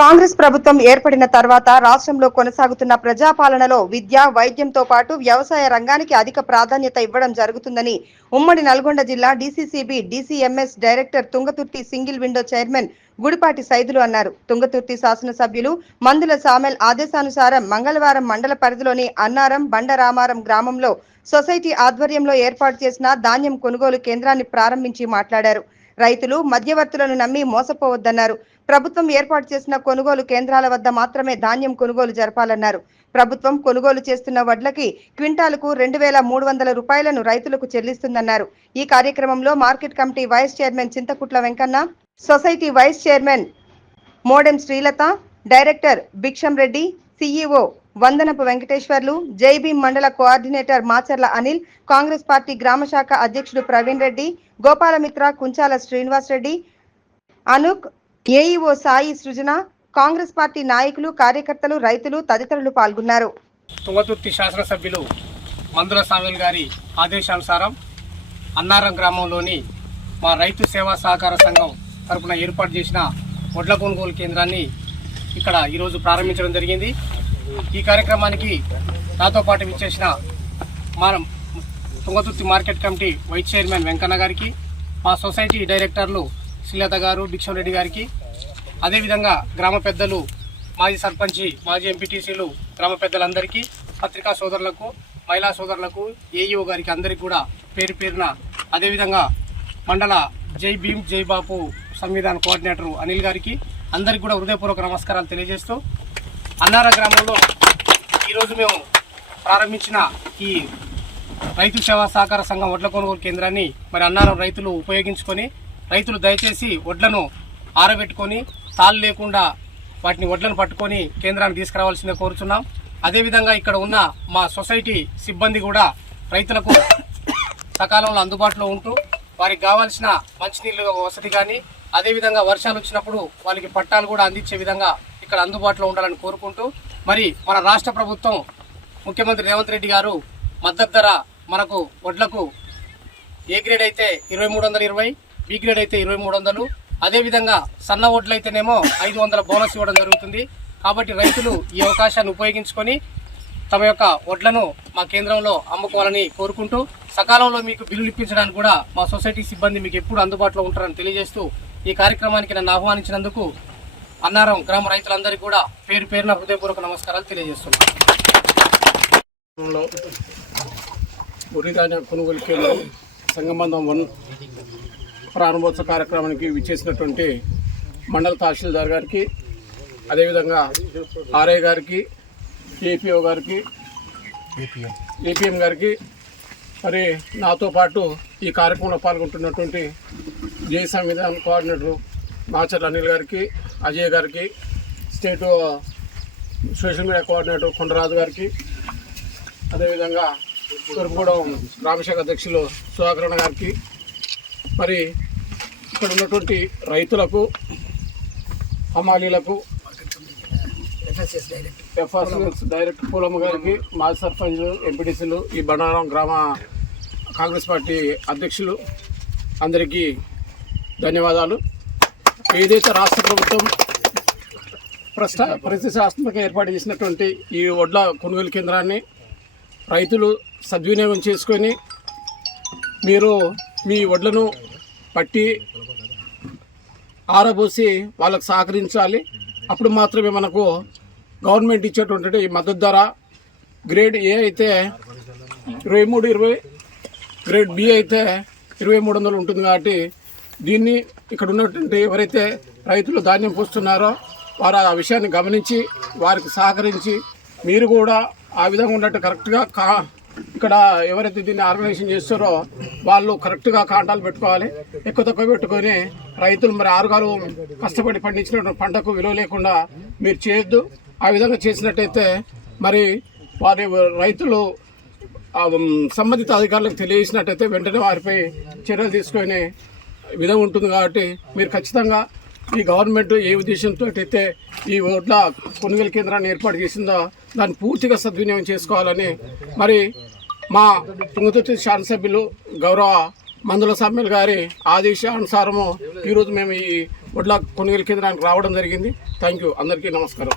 కాంగ్రెస్ ప్రభుత్వం ఏర్పడిన తర్వాత రాష్ట్రంలో కొనసాగుతున్న ప్రజాపాలనలో విద్య, వైద్యంతో పాటు వ్యవసాయ రంగానికి అధిక ప్రాధాన్యత ఇవ్వడం జరుగుతుందని ఉమ్మడి నల్గొండ జిల్లా DCCB DCMS director Thungathurthi single window chairman Gudipati Saidulu అన్నారు. తుంగతుర్తి శాసనసభ్యులు మందుల సామెల్ ఆదేశానుసారం మంగళవారం మండల పరిధిలోని అన్నారం, బండరామారం గ్రామంలో సొసైటీ ఆధ్వర్యంలో ఏర్పాటు చేసిన ధాన్యం కొనుగోలు కేంద్రాన్ని ప్రారంభించి మాట్లాడారు. రైతులు మధ్యవర్తులను నమ్మి మోసపోవద్దన్నారు. ప్రభుత్వం ఏర్పాటు చేసిన కొనుగోలు కేంద్రాల వద్ద మాత్రమే ధాన్యం కొనుగోలు జరపాలన్నారు. ప్రభుత్వం కొనుగోలు చేస్తున్న వడ్లకి క్వింటాలకు 2,300 రూపాయలను రైతులకు చెల్లిస్తుందన్నారు. ఈ కార్యక్రమంలో market committee vice chairman Chintakutla Venkanna, society vice chairman Modem Srilatha, director Bhiksham Reddy, CEO Vandanapu Venkateswarlu, Jai Bhim మండల కోఆర్డినేటర్ మాచర్ల అనిల్, కాంగ్రెస్ పార్టీ గ్రామ శాఖ అధ్యక్షుడు ప్రవీణ్ రెడ్డి, గోపాలమిత్ర, కుంచాల శ్రీనివాస్ రెడ్డి, అనుక్, ఏఈఓ సాయి సృజన, కాంగ్రెస్ పార్టీ నాయకులు, కార్యకర్తలు, రైతులు తదితరులు పాల్గొన్నారు. తుంగతుర్తి శాసనసభ్యులు మందుల సామెల్ గారి ఆదేశానుసారం అన్నారం గ్రామంలోని మా రైతు సేవా సహకార సంఘం తరపున ఏర్పాటు చేసిన వడ్ల కొనుగోలు కేంద్రాన్ని ఇక్కడ ఈరోజు ప్రారంభించడం జరిగింది. ఈ కార్యక్రమానికి నాతో పాటు విచ్చేసిన మా Thungathurthi market committee vice chairman Venkanna గారికి, మా సొసైటీ డైరెక్టర్లు శ్రీలత గారు, భిక్షం రెడ్డి గారికి, అదేవిధంగా గ్రామ పెద్దలు, మాజీ సర్పంచి, మాజీ ఎంపీటీసీలు, గ్రామ పెద్దలందరికీ, పత్రికా సోదరులకు, మహిళా సోదరులకు, ఏఈఓ గారికి అందరికీ కూడా పేరు పేరున, అదేవిధంగా మండల జై భీమ్ జై బాపు సంవిధాన కోఆర్డినేటర్ అనిల్ గారికి అందరికీ కూడా హృదయపూర్వక నమస్కారాలు తెలియజేస్తూ, అన్నార గ్రామంలో ఈరోజు మేము ప్రారంభించిన ఈ రైతు సేవా సహకార సంఘం వడ్ల కొనుగోలు కేంద్రాన్ని మరి అన్నారం రైతులు ఉపయోగించుకొని, రైతులు దయచేసి వడ్లను ఆరబెట్టుకొని తాళ్ళు లేకుండా వాటిని వడ్లను పట్టుకొని కేంద్రానికి తీసుకురావాల్సిందే కోరుచున్నాం. అదేవిధంగా ఇక్కడ ఉన్న మా సొసైటీ సిబ్బంది కూడా రైతులకు సకాలంలో అందుబాటులో ఉంటూ వారికి కావాల్సిన మంచినీళ్ళు వసతి కానీ, అదేవిధంగా వర్షాలు వచ్చినప్పుడు వాళ్ళకి పట్టాలు కూడా అందించే విధంగా ఇక్కడ అందుబాటులో ఉండాలని కోరుకుంటూ, మరి మన రాష్ట్ర ప్రభుత్వం ముఖ్యమంత్రి రేవంత్ రెడ్డి గారు మద్దతు ధర మనకు వడ్లకు ఏ గ్రేడ్ అయితే 2320, బి గ్రేడ్ అయితే 2300, అదేవిధంగా సన్న వడ్లు అయితేనేమో 500 బోనస్ ఇవ్వడం జరుగుతుంది. కాబట్టి రైతులు ఈ అవకాశాన్ని ఉపయోగించుకొని తమ యొక్క వడ్లను మా కేంద్రంలో అమ్ముకోవాలని కోరుకుంటూ, సకాలంలో మీకు బిల్లులు ఇప్పించడానికి కూడా మా సొసైటీ సిబ్బంది మీకు ఎప్పుడు అందుబాటులో ఉంటారని తెలియజేస్తూ, ఈ కార్యక్రమానికి నన్ను ఆహ్వానించినందుకు అన్నారం గ్రామ రైతులందరికీ కూడా పేరు పేరున హృదయపూర్వక నమస్కారాలు తెలియజేస్తున్నాను. వరి ధాన్యం కొనుగోలు కేంద్రం సంగమందం 1 ప్రారంభోత్సవ కార్యక్రమానికి విచ్చేసినటువంటి మండల తహసీల్దార్ గారికి, అదేవిధంగా ఆర్ఐ గారికి, ఏపీఓ గారికి, ఏపీఎం గారికి, మరి నాతో పాటు ఈ కార్యక్రమంలో పాల్గొంటున్నటువంటి జై సంవిధాన కోఆర్డినేటర్ మాచర్ల అనిల్ గారికి, అజయ్ గారికి, state social media coordinator Kondaraju గారికి, అదేవిధంగా తూర్పుగూడెం గ్రామశాఖ అధ్యక్షులు సుధాకరణ గారికి, మరి ఇక్కడ ఉన్నటువంటి రైతులకు, హమాలీలకు, ఎఫ్ఎస్ఎస్ డైరెక్టర్ పూలమ్మ గారికి, మాజీ సర్పంచ్లు, ఎంపీటీసీలు, ఈ బండారం గ్రామ కాంగ్రెస్ పార్టీ అధ్యక్షులు అందరికీ ధన్యవాదాలు. ఏదైతే రాష్ట్ర ప్రభుత్వం ప్రతిష్టాత్మకంగా ఏర్పాటు చేసినటువంటి ఈ వడ్ల కొనుగోలు కేంద్రాన్ని రైతులు సద్వినియోగం చేసుకొని మీరు మీ వడ్లను పట్టి ఆరబోసి వాళ్ళకు సహకరించాలి. అప్పుడు మాత్రమే మనకు గవర్నమెంట్ ఇచ్చేటువంటి ఈ మద్దతు ధర గ్రేడ్ ఏ అయితే 2320, గ్రేడ్ బి అయితే 2300 ఉంటుంది. కాబట్టి దీన్ని ఇక్కడ ఉన్నటువంటి ఎవరైతే రైతులు ధాన్యం పోస్తున్నారో వారు ఆ విషయాన్ని గమనించి వారికి సహకరించి మీరు కూడా ఆ విధంగా ఉన్నట్టు కరెక్ట్గా ఇక్కడ ఎవరైతే దీన్ని ఆర్గనైజేషన్ చేస్తారో వాళ్ళు కరెక్ట్గా కాంటాలు పెట్టుకోవాలి. ఎక్కువ తక్కువ పెట్టుకొని రైతులు మరి ఆరుగారు కష్టపడి పండించినటువంటి పంటకు విలువ లేకుండా మీరు చేయొద్దు. ఆ విధంగా చేసినట్టయితే మరి వారి రైతులు సంబంధిత అధికారులకు తెలియజేసినట్టయితే వెంటనే వారిపై చర్యలు తీసుకునే విధంగా ఉంటుంది. కాబట్టి మీరు ఖచ్చితంగా ఈ గవర్నమెంట్ ఏ ఉద్దేశంతో అయితే ఈ వడ్ల కొనుగోలు కేంద్రాన్ని ఏర్పాటు చేసిందో దాన్ని పూర్తిగా సద్వినియోగం చేసుకోవాలని మరి మా తుంగతుర్తి శాసనసభ్యులు గౌరవ మందుల సమ్మెల్ గారి ఆదేశానుసారము ఈరోజు మేము ఈ వడ్ల కొనుగోలు కేంద్రానికి రావడం జరిగింది. థ్యాంక్ యూ, అందరికీ నమస్కారం.